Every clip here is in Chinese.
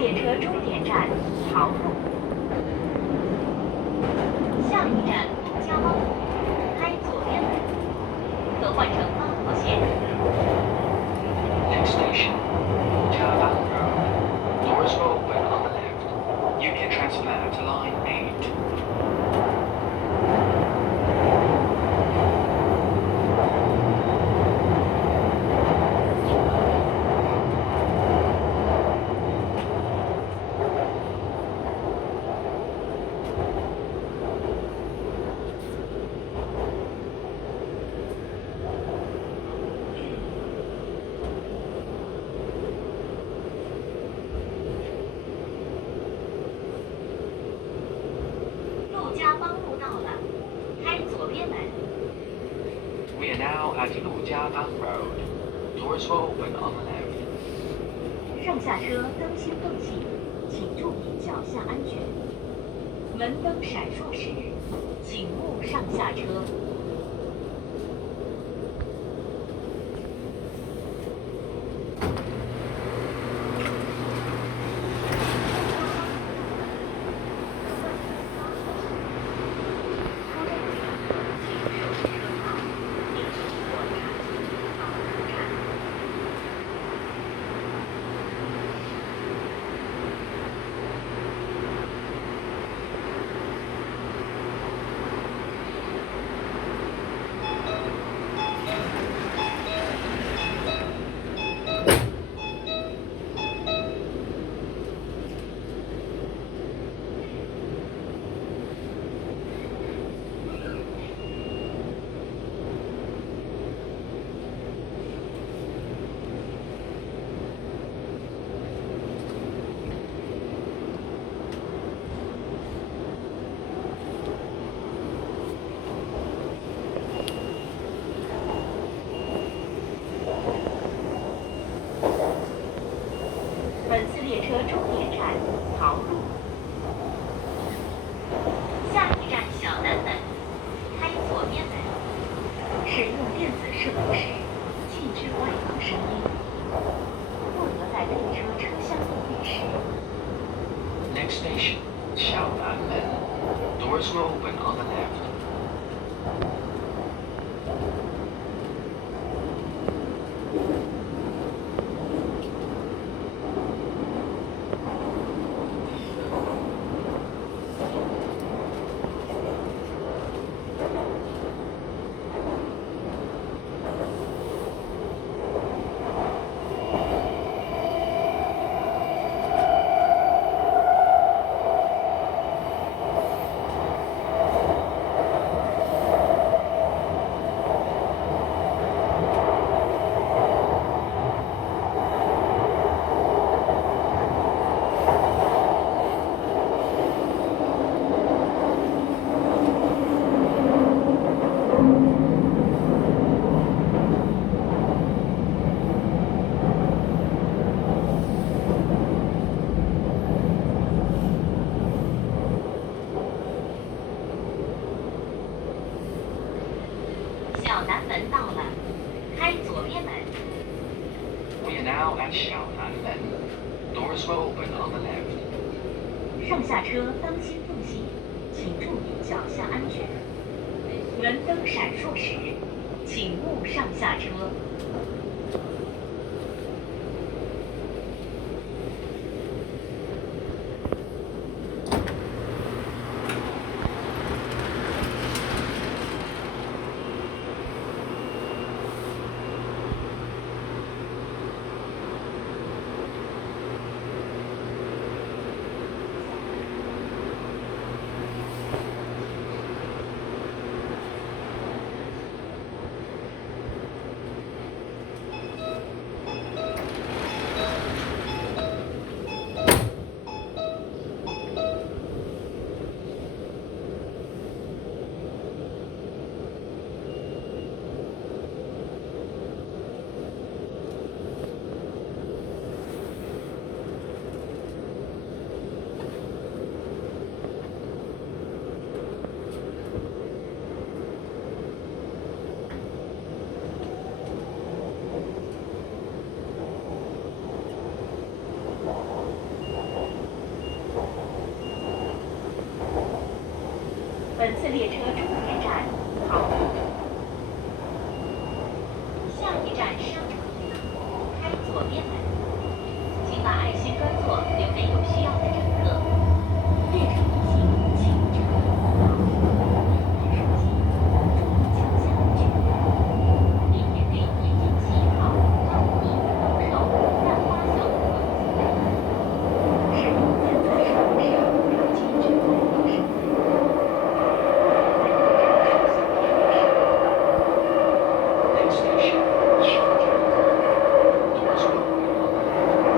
列车终点站桃路，下一站陆家浜，开左边门，可换乘八号线。Next station, Java Road. Doors will open on the left. You can transfer to line 8. 陆家浜路到了，开左边门。We are now at Lujiabang Road. Doors will open on the left. 上下车灯芯缝隙，请注意脚下安全。门灯闪烁时，请勿上下车。本次列车终点站桃路，下一站小南门，开左边门。使用电子设备时，禁止外放声音。获得在列车车厢定位时。Next station, Xiaonan. Doors will open on the left. 小南门到了，开左边门。We are now at Xiaonan. Doors will open on the left. 上下车灯芯缝隙，请注意脚下安全。门灯闪烁时，请勿上下车。本次列车终点站桃木，下一站商城路，开左边门。请把爱心专座留给有需要的乘客。列车运行，请注意扶摇，手机，注意脚下安全。地铁内已经系好抗疫扶手、散花小物等设备。使用电子设备时，要禁止外放声音。Next station, Shanghai. Doors will open on the left.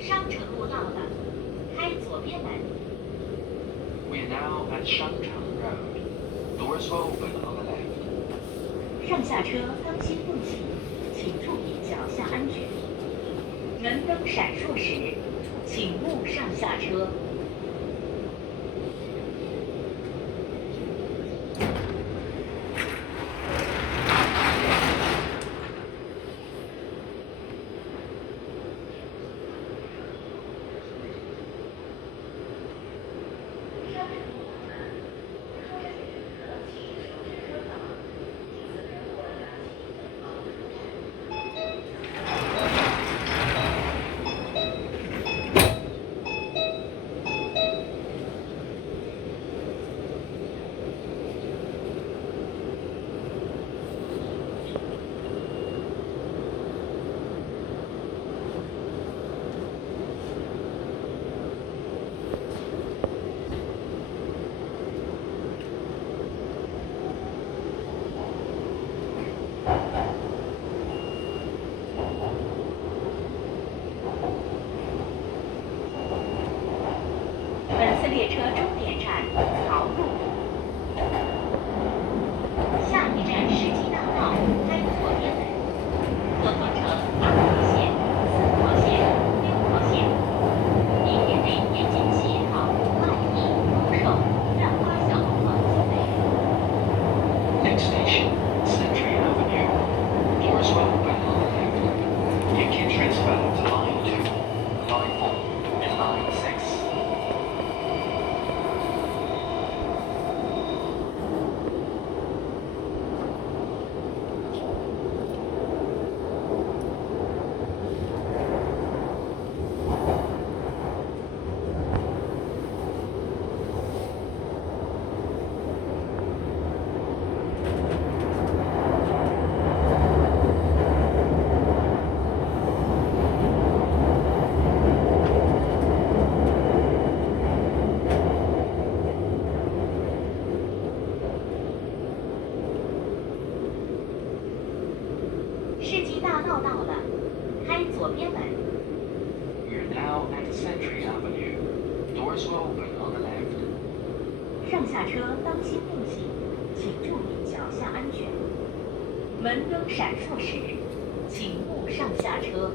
商城路到了，开左边门。 We are now at Shangcheng Road. Doors will open on the left. 上下车当心共行，请注意脚下安全。门灯闪烁时，请勿上下车。本次列车终点站桃路，下一站世纪大道，开左边门。可换乘2号线、4号线、6号线。地铁内已经系好外衣、扶手、散花小物等设备。 Next station, Century Avenue. Doors will open on the left. You can transfer to Line 2, Line 4, and Line 6. 世纪大道到了，开左边门。 We are now at Century Avenue. Doors will open on the left. 上下车当心共行，请注意脚下安全。门灯闪烁时，请勿上下车。